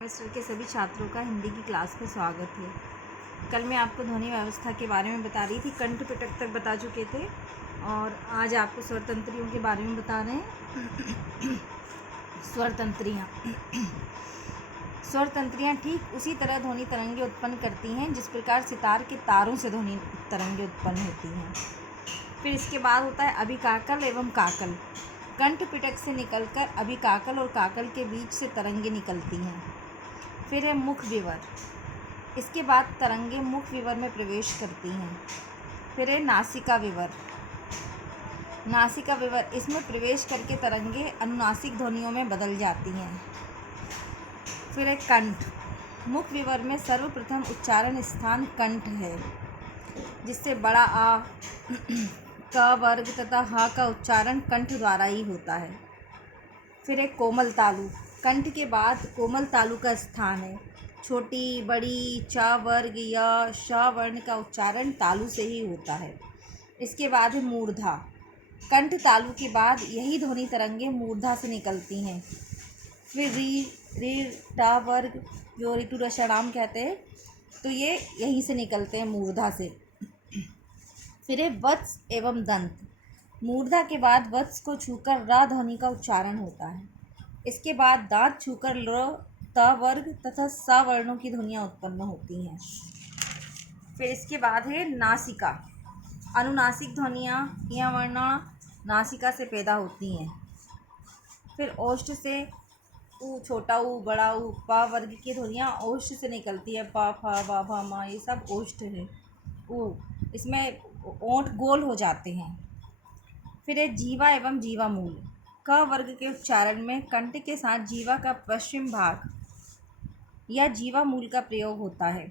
Semester के सभी छात्रों का हिंदी की क्लास में स्वागत है। कल मैं आपको ध्वनि व्यवस्था के बारे में बता रही थी, कंठ पिटक तक बता चुके थे और आज आपको स्वर तंत्रियों के बारे में बता रहे हैं। स्वर तंत्रियाँ ठीक उसी तरह ध्वनि तरंगें उत्पन्न करती हैं जिस प्रकार सितार के तारों से ध्वनि तरंगें उत्पन्न होती हैं। फिर इसके बाद होता है अभिकाकल एवं काकल। कंठ पिटक से निकलकर अभिकाकल और काकल के बीच से तरंगें निकलती हैं। फिर है मुख विवर। इसके बाद तरंगें मुख विवर में प्रवेश करती हैं। फिर है नासिका विवर। इसमें प्रवेश करके तरंगें अनुनासिक ध्वनियों में बदल जाती हैं। फिर है कंठ। मुख विवर में सर्वप्रथम उच्चारण स्थान कंठ है, जिससे बड़ा आ, क वर्ग तथा ह का उच्चारण कंठ द्वारा ही होता है। फिर है कोमल तालु। कंठ के बाद कोमल तालु का स्थान है। छोटी बड़ी च वर्ग या श वर्ण का उच्चारण तालु से ही होता है। इसके बाद है मूर्धा। कंठ तालु के बाद यही ध्वनि तरंगें मूर्धा से निकलती हैं। फिर री टा वर्ग जो ऋतु रसाराम कहते हैं, तो ये यहीं से निकलते हैं मूर्धा से। फिर है वत्स एवं दंत। मूर्धा के बाद वत्स को छूकर र ध्वनि का उच्चारण होता है। इसके बाद दांत छूकर ल त वर्ग तथा स वर्णों की ध्वनियाँ उत्पन्न होती हैं। फिर इसके बाद है नासिका। अनुनासिक ध्वनियाँ या वर्ण नासिका से पैदा होती हैं। फिर ओष्ठ से ऊ, छोटा ऊ, बड़ा ऊ, प वर्ग की ध्वनियाँ ओष्ठ से निकलती है। प फ ब भ म ये सब ओष्ठ है। ऊ, इसमें ओंठ गोल हो जाते हैं। फिर है जीवा एवं जीवा मूल। क वर्ग के उच्चारण में कंठ के साथ जीवा का पश्चिम भाग या जीवा मूल का प्रयोग होता है।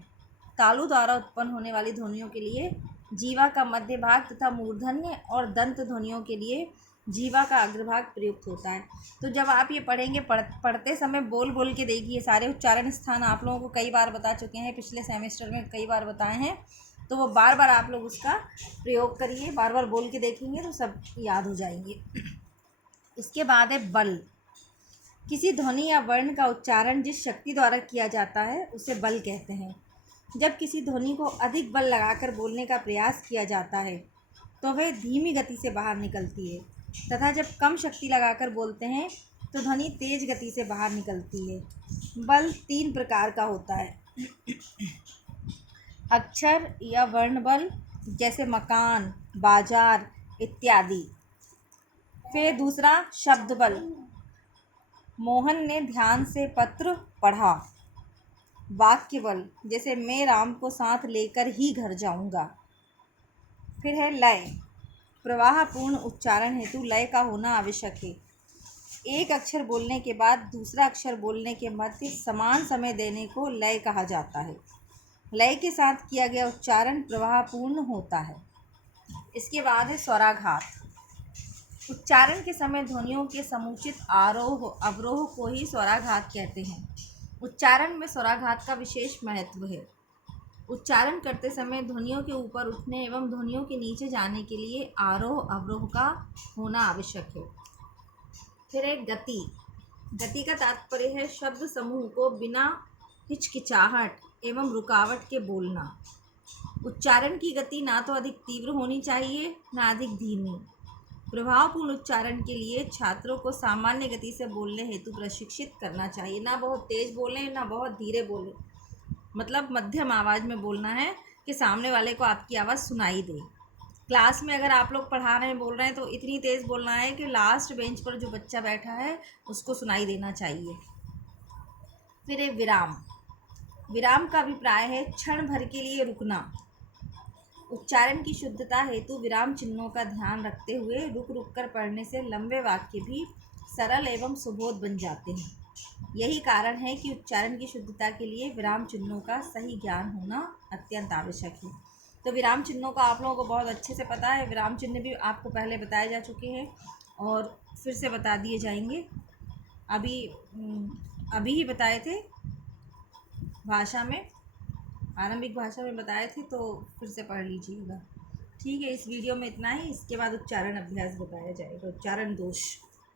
तालु द्वारा उत्पन्न होने वाली ध्वनियों के लिए जीवा का मध्य भाग तथा मूर्धन्य और दंत ध्वनियों के लिए जीवा का अग्रभाग प्रयुक्त होता है। तो जब आप ये पढ़ेंगे, पढ़ते समय बोल बोल के देखिए। सारे उच्चारण स्थान आप लोगों को कई बार बता चुके हैं, पिछले सेमेस्टर में कई बार बताए हैं, तो वो बार बार आप लोग उसका प्रयोग करिए। बार बार बोल के देखेंगे तो सब याद हो जाएंगे। इसके बाद है बल। किसी ध्वनि या वर्ण का उच्चारण जिस शक्ति द्वारा किया जाता है उसे बल कहते हैं। जब किसी ध्वनि को अधिक बल लगाकर बोलने का प्रयास किया जाता है तो वह धीमी गति से बाहर निकलती है, तथा जब कम शक्ति लगाकर बोलते हैं तो ध्वनि तेज गति से बाहर निकलती है। बल 3 प्रकार का होता है। अक्षर या वर्ण बल, जैसे मकान, बाजार इत्यादि। फिर दूसरा शब्द बल। मोहन ने ध्यान से पत्र पढ़ा। वाक्य बल, जैसे मैं राम को साथ लेकर ही घर जाऊंगा। फिर है लय। प्रवाहपूर्ण उच्चारण हेतु लय का होना आवश्यक है। एक अक्षर बोलने के बाद दूसरा अक्षर बोलने के मध्य समान समय देने को लय कहा जाता है। लय के साथ किया गया उच्चारण प्रवाहपूर्ण होता है। इसके बाद है स्वराघात। उच्चारण के समय ध्वनियों के समुचित आरोह अवरोह को ही स्वराघात कहते हैं। उच्चारण में स्वराघात का विशेष महत्व है। उच्चारण करते समय ध्वनियों के ऊपर उठने एवं ध्वनियों के नीचे जाने के लिए आरोह अवरोह का होना आवश्यक है। फिर एक गति। गति का तात्पर्य है शब्द समूह को बिना हिचकिचाहट एवं रुकावट के बोलना। उच्चारण की गति ना तो अधिक तीव्र होनी चाहिए, ना अधिक धीमी। प्रभावपूर्ण उच्चारण के लिए छात्रों को सामान्य गति से बोलने हेतु प्रशिक्षित करना चाहिए। ना बहुत तेज बोलें, ना बहुत धीरे बोलें, मतलब मध्यम आवाज़ में बोलना है कि सामने वाले को आपकी आवाज़ सुनाई दे। क्लास में अगर आप लोग पढ़ा रहे हैं, बोल रहे हैं, तो इतनी तेज़ बोलना है कि लास्ट बेंच पर जो बच्चा बैठा है उसको सुनाई देना चाहिए। फिर है विराम। विराम का अभिप्राय है क्षण भर के लिए रुकना। उच्चारण की शुद्धता हेतु विराम चिन्हों का ध्यान रखते हुए रुक रुक कर पढ़ने से लंबे वाक्य भी सरल एवं सुबोध बन जाते हैं। यही कारण है कि उच्चारण की शुद्धता के लिए विराम चिन्हों का सही ज्ञान होना अत्यंत आवश्यक है। तो विराम चिन्हों का आप लोगों को बहुत अच्छे से पता है। विराम चिन्ह भी आपको पहले बताए जा चुके हैं और फिर से बता दिए जाएंगे। अभी ही बताए थे भाषा में, आरंभिक भाषा में बताए थे, तो फिर से पढ़ लीजिएगा। ठीक है, इस वीडियो में इतना ही। इसके बाद उच्चारण अभ्यास बताया जाएगा, उच्चारण दोष।